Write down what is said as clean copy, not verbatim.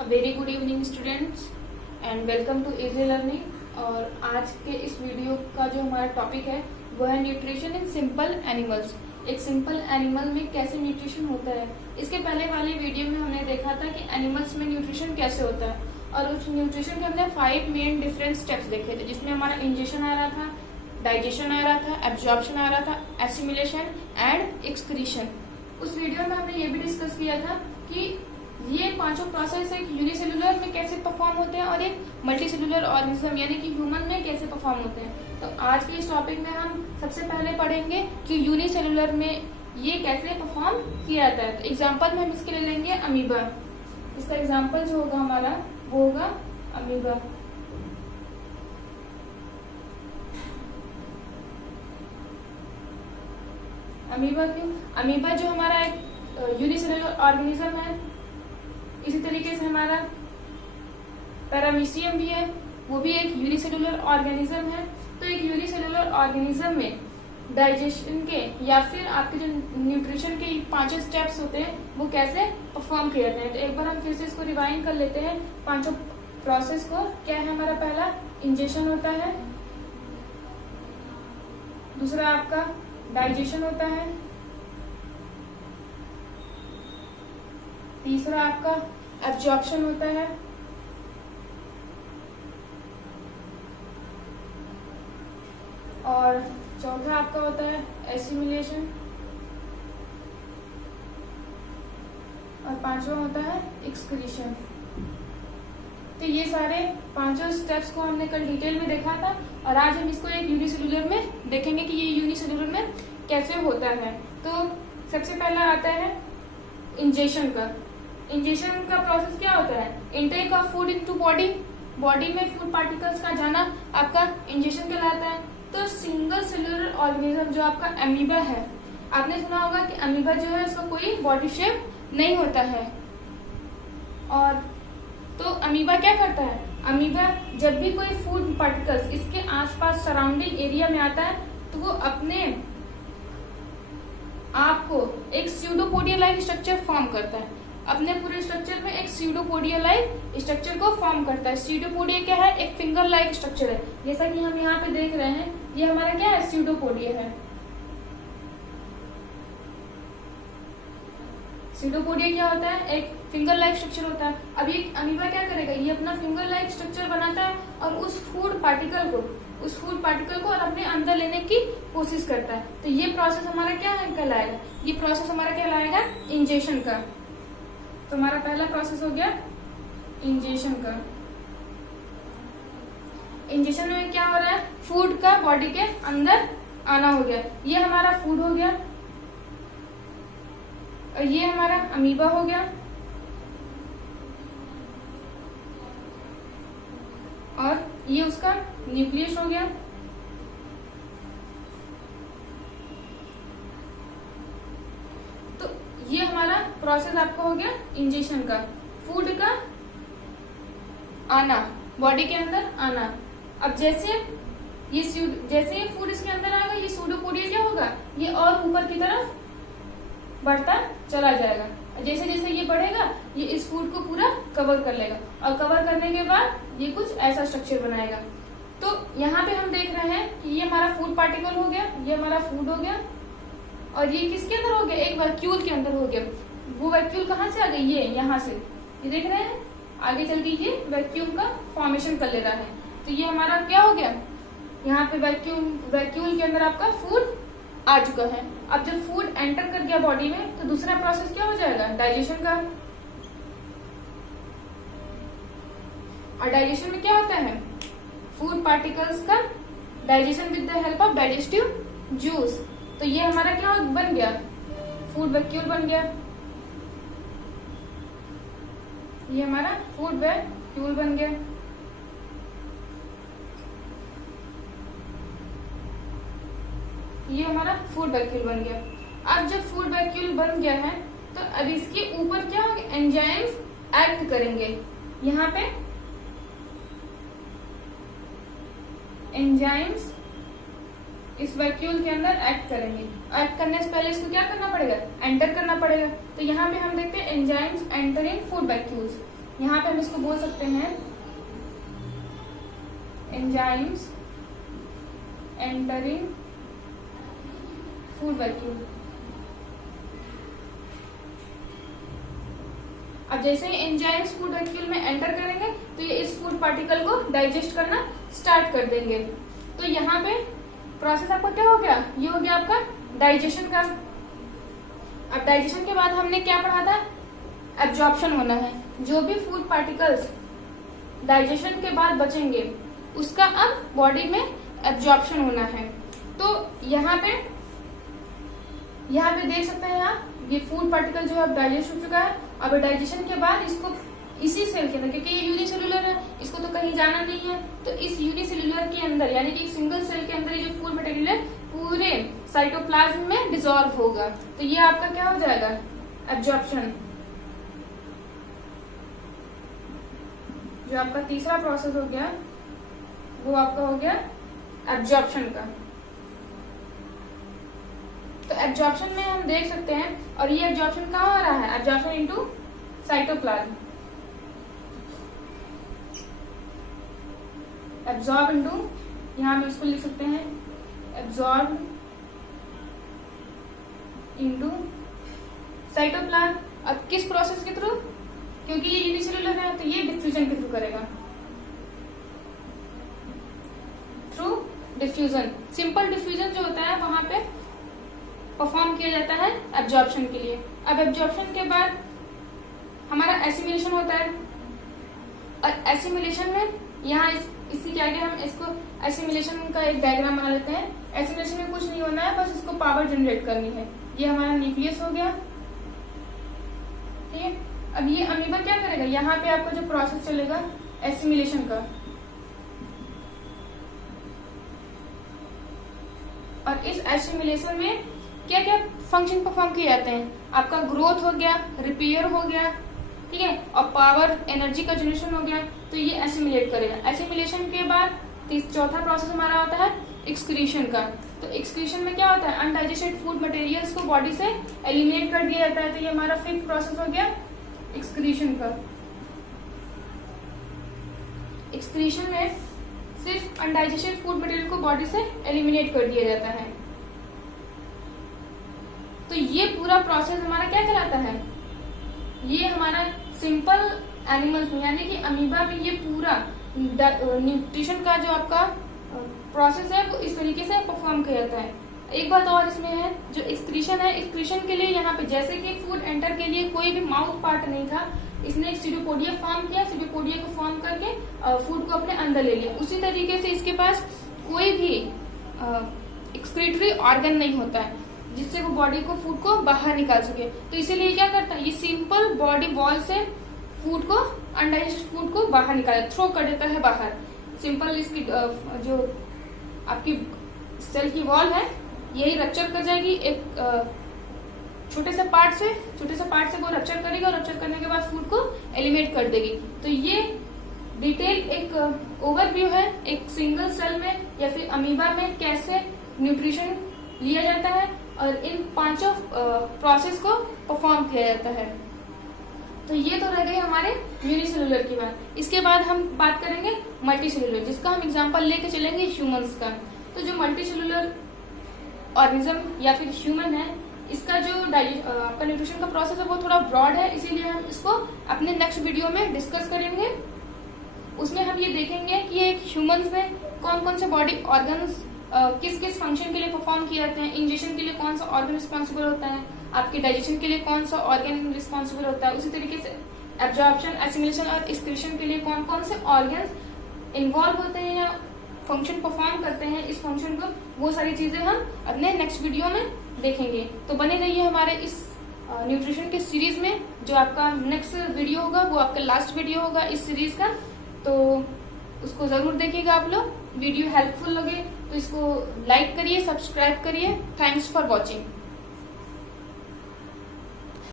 Very good evening students and welcome to easy learning. और आज के इस वीडियो का जो हमारा टॉपिक है वो है न्यूट्रिशन इन सिंपल एनिमल्स। एक सिंपल एनिमल में कैसे न्यूट्रिशन होता है। इसके पहले वाले वीडियो में हमने देखा था कि एनिमल्स में न्यूट्रिशन कैसे होता है और उस न्यूट्रिशन के हमने 5 मेन डिफरेंट स्टेप्स देखे थे, जिसमें हमारा इंजेक्शन आ रहा था, डाइजेशन आ रहा था, एब्जॉर्प्शन आ रहा था, एसिमिलेशन एंड एक्सक्रीशन। उस वीडियो में हमने ये भी डिस्कस किया था कि ये पांचों प्रोसेस एक यूनिसेलुलर में कैसे परफॉर्म होते हैं और एक मल्टीसेलुलर ऑर्गेनिज्म यानी कि ह्यूमन में कैसे परफॉर्म होते हैं। तो आज के इस टॉपिक में हम सबसे पहले पढ़ेंगे कि यूनिसेलुलर में ये कैसे परफॉर्म किया जाता है। तो एग्जांपल में हम इसके लिए लेंगे अमीबा। इसका एग्जांपल जो होगा हमारा वो होगा अमीबा। अमीबा क्यों? अमीबा जो हमारा एक यूनिसेलुलर ऑर्गेनिज्म है। इसी तरीके से हमारा पैरामीशियम भी है, वो भी एक यूनिसेलुलर ऑर्गेनिज्म है। तो एक यूनिसेलुलर ऑर्गेनिज्म में डाइजेशन के या फिर आपके जो न्यूट्रिशन के 5 स्टेप्स होते हैं वो कैसे परफॉर्म किए जाते हैं। तो एक बार हम फिर से इसको रिवाइंड कर लेते हैं पांचों प्रोसेस को। क्या है हमारा? पहला इंजेक्शन होता है, दूसरा आपका डाइजेशन होता है, तीसरा आपका एब्जॉर्प्शन होता है, और चौथा आपका होता है एसिमिलेशन, और पांचवा होता है एक्सक्रीशन। तो ये सारे पांचों स्टेप्स को हमने कल डिटेल में देखा था और आज हम इसको एक यूनिसेलुलर में देखेंगे कि ये यूनिसेलुलर में कैसे होता है। तो सबसे पहला आता है इंजेक्शन का। इंजेक्शन का प्रोसेस क्या होता है? Intake of food into body. Body में फूड पार्टिकल्स का जाना आपका इंजेक्शन कहलाता है। तो सिंगल सेलुलर ऑर्गेनिज्म जो आपका अमीबा है, आपने सुना होगा कि अमीबा जो है उसका कोई बॉडी शेप नहीं होता है। और तो अमीबा क्या करता है? अमीबा जब भी कोई फूड पार्टिकल्स इसके आसपास सराउंडिंग एरिया में आता है तो वो अपने आपको एक स्यूडोपोडिया लाइक स्ट्रक्चर फॉर्म करता है। अपने पूरे स्ट्रक्चर में एक स्यूडोपोडिया लाइक स्ट्रक्चर को फॉर्म करता है। स्यूडोपोडिया क्या है? एक फिंगर लाइक स्ट्रक्चर है। जैसा कि हम यहाँ पे देख रहे हैं, ये हमारा क्या है? स्यूडोपोडिया है। स्यूडोपोडिया क्या होता है? एक फिंगर लाइक स्ट्रक्चर होता है। अब ये अमीबा क्या करेगा? ये अपना फिंगर लाइक स्ट्रक्चर बनाता है और उस फूड पार्टिकल को अपने अंदर लेने की कोशिश करता है। तो ये प्रोसेस हमारा क्या कहलाएगा? ये प्रोसेस हमारा कहलाएगा इंजेक्शन का। तो हमारा पहला प्रोसेस हो गया इंजेक्शन का। इंजेक्शन में क्या हो रहा है? फूड का बॉडी के अंदर आना हो गया। ये हमारा फूड हो गया और ये हमारा अमीबा हो गया और ये उसका न्यूक्लियस हो गया। तो ये हमारा प्रोसेस आपका हो गया इंजेक्शन का, फूड का आना, बॉडी के अंदर आना। अब जैसे ये फूड इसके अंदर आएगा, ये स्यूडोपोडिया क्या होगा? ये और ऊपर की तरफ बढ़ता चला जाएगा। जैसे जैसे ये बढ़ेगा ये इस फूड को पूरा कवर कर लेगा और कवर करने के बाद ये कुछ ऐसा स्ट्रक्चर बनाएगा। तो यहाँ पे हम देख रहे हैं कि ये हमारा फूड पार्टिकल हो गया, ये हमारा फूड हो गया और ये किसके अंदर हो गया? एक वैक्यूल के अंदर हो गया। वो वैक्यूल कहाँ से आ गई? ये यहाँ से, ये देख रहे हैं आगे चल के ये वैक्यूम का फॉर्मेशन कर ले रहा है। तो ये हमारा क्या हो गया? यहाँ पे वैक्यूल के अंदर आपका फूड आ चुका है। अब जब फूड एंटर कर गया बॉडी में तो दूसरा प्रोसेस क्या हो जाएगा? डाइजेशन का। और डाइजेशन में क्या होता है? फूड पार्टिकल्स का digestion with the help of digestive juice. तो ये हमारा क्या बन गया? फूड वैक्यूल बन गया। ये हमारा फूड वैक्यूल बन गया। ये हमारा फूड वैक्यूल बन गया। अब जब फूड वैक्यूल बन गया है तो अब इसके ऊपर क्या होगा? एंजाइम्स एक्ट करेंगे। यहाँ पे एंजाइम्स इस वैक्यूल के अंदर एक्ट करेंगे। एक्ट करने से पहले इसको क्या करना पड़ेगा? एंटर करना पड़ेगा। तो यहाँ पे हम देखते हैं एंजाइम्स एंटरिंग फूड वैक्यूल्स। यहाँ पे हम इसको बोल सकते हैं एंजाइम्स एंटरिंग फूड वैक्यूल। अब जैसे ही एंजाइम्स फूड वैक्यूल में एंटर करेंगे तो ये इस फूड पार्टिकल को डाइजेस्ट करना स्टार्ट कर देंगे। तो यहाँ पे प्रोसेस आपका क्या हो गया, ये हो गया आपका डाइजेशन का। अब डाइजेशन के बाद हमने क्या पढ़ा था, एब्जॉर्प्शन होना है। जो भी फूड पार्टिकल्स डाइजेशन के बाद बचेंगे उसका अब बॉडी में एब्जॉर्प्शन होना है। तो यहाँ पे देख सकते हैं आप, ये फूड पार्टिकल जो है डाइजेस्ट हो चुका है। अब डाइजेशन के बाद इसको इसी सेल के अंदर, क्योंकि ये यूनिसेल्युलर है, इसको तो कहीं जाना नहीं है, तो इस यूनिसेल्युलर के अंदर यानी कि सिंगल सेल के अंदर ये जो फूड मटेरियल है पूरे साइटोप्लाज्म में डिसॉल्व होगा। तो ये आपका क्या हो जाएगा, एब्जॉर्प्शन। जो आपका तीसरा प्रोसेस हो गया वो आपका हो गया एब्जॉर्प्शन का। तो एब्जॉर्प्शन में हम देख सकते हैं, और ये एब्जॉर्प्शन कहाँ हो रहा है, absorption into cytoplasm, absorb into, यहां हम इसको लिख सकते हैं एब्जॉर्ब इनटू साइटोप्लाज्म। अब किस प्रोसेस के थ्रू, क्योंकि ये यूनिसेल्युलर है तो ये डिफ्यूजन के थ्रू करेगा, थ्रू डिफ्यूजन। सिंपल डिफ्यूजन जो होता है वहां पे परफॉर्म किया जाता है एब्जॉर्प्शन के लिए। अब एब्जॉर्प्शन के बाद हमारा एसिमिलेशन होता है, और एसिमिलेशन में यहाँ इसी के आगे हम इसको एसिमिलेशन का एक डायग्राम बना लेते हैं। एसिमिलेशन में कुछ नहीं होना है, बस इसको पावर जनरेट करनी है। ये हमारा न्यूक्लियस हो गया, ठीक है। अब ये अमीबा क्या करेगा, यहाँ पे आपका जो प्रोसेस चलेगा एसिमिलेशन का, और इस एसिमिलेशन में क्या क्या फंक्शन परफॉर्म किए जाते हैं, आपका ग्रोथ हो गया, रिपेयर हो गया, ठीक है, और पावर एनर्जी का जनरेशन हो गया। तो ये एसिमिलेट करेगा। एसिमिलेशन के बाद चौथा प्रोसेस हमारा होता है एक्सक्रीशन का। तो एक्सक्रीशन में क्या होता है, अनडाइजेस्टेड फूड मटेरियल्स को बॉडी से एलिमिनेट कर दिया जाता है। तो ये हमारा फिफ्थ प्रोसेस हो गया एक्सक्रीशन का। एक्सक्रीशन में सिर्फ अनडाइजेस्टेड फूड मटेरियल को बॉडी से एलिमिनेट कर दिया जाता है। तो ये पूरा प्रोसेस हमारा क्या कहलाता है, ये हमारा सिंपल एनिमल्स में यानी कि अमीबा में ये पूरा न्यूट्रिशन का जो आपका प्रोसेस है वो इस तरीके से परफॉर्म किया जाता है। एक बात और इसमें है, जो एक्सक्रीशन है, एक्सक्रीशन के लिए यहाँ पे जैसे कि फूड एंटर के लिए कोई भी माउथ पार्ट नहीं था, इसने एक सीडोपोडिया फॉर्म किया, सीडोपोडिया को फॉर्म करके फूड को अपने अंदर ले लिया। उसी तरीके से इसके पास कोई भी एक्सक्रीटरी ऑर्गन नहीं होता है जिससे वो बॉडी को फूड को बाहर निकाल सके। तो इसीलिए क्या करता है, ये सिंपल बॉडी वॉल से फूड को, अनडाइजेस्टेड फूड को बाहर निकाल, थ्रो कर देता है बाहर। सिंपल इसकी जो आपकी सेल की वॉल है यही रप्चर कर जाएगी, एक छोटे से पार्ट से वो रप्चर करेगी, और रप्चर करने के बाद फूड को एलिमिनेट कर देगी। तो ये डिटेल एक ओवरव्यू है एक सिंगल सेल में या फिर अमीबा में कैसे न्यूट्रिशन लिया जाता है और इन पांचों प्रोसेस को परफॉर्म किया जाता है। तो ये तो रह गई हमारे यूनिसेल्युलर की बात। इसके बाद हम बात करेंगे मल्टीसेल्युलर, जिसका हम एग्जांपल लेके चलेंगे ह्यूमंस का। तो जो मल्टीसेल्युलर ऑर्गेनिज्म या फिर ह्यूमन है, इसका जो आपका न्यूट्रिशन का प्रोसेस है वो थोड़ा ब्रॉड है, इसीलिए हम इसको अपने नेक्स्ट वीडियो में डिस्कस करेंगे। उसमें हम ये देखेंगे कि एक ह्यूमंस में कौन कौन से बॉडी ऑर्गन्स किस किस फंक्शन के लिए परफॉर्म किए जाते हैं, इंजेक्शन के लिए कौन सा ऑर्गन रिस्पॉन्सिबल होता है, आपके डाइजेशन के लिए कौन सा ऑर्गन रिस्पॉन्सिबल होता है, उसी तरीके से एब्जॉर्प्शन, एसिमिलेशन और एक्सक्रीशन के लिए कौन कौन से ऑर्गन्स इन्वॉल्व होते हैं या फंक्शन परफॉर्म करते हैं इस फंक्शन को, वो सारी चीजें हम अपने नेक्स्ट वीडियो में देखेंगे। तो बने रहिए हमारे इस न्यूट्रिशन के सीरीज में। जो आपका नेक्स्ट वीडियो होगा वो आपका लास्ट वीडियो होगा इस सीरीज का, तो उसको जरूर देखिएगा आप लोग। वीडियो हेल्पफुल लगे तो इसको लाइक करिए, सब्सक्राइब करिए। Thanks for watching.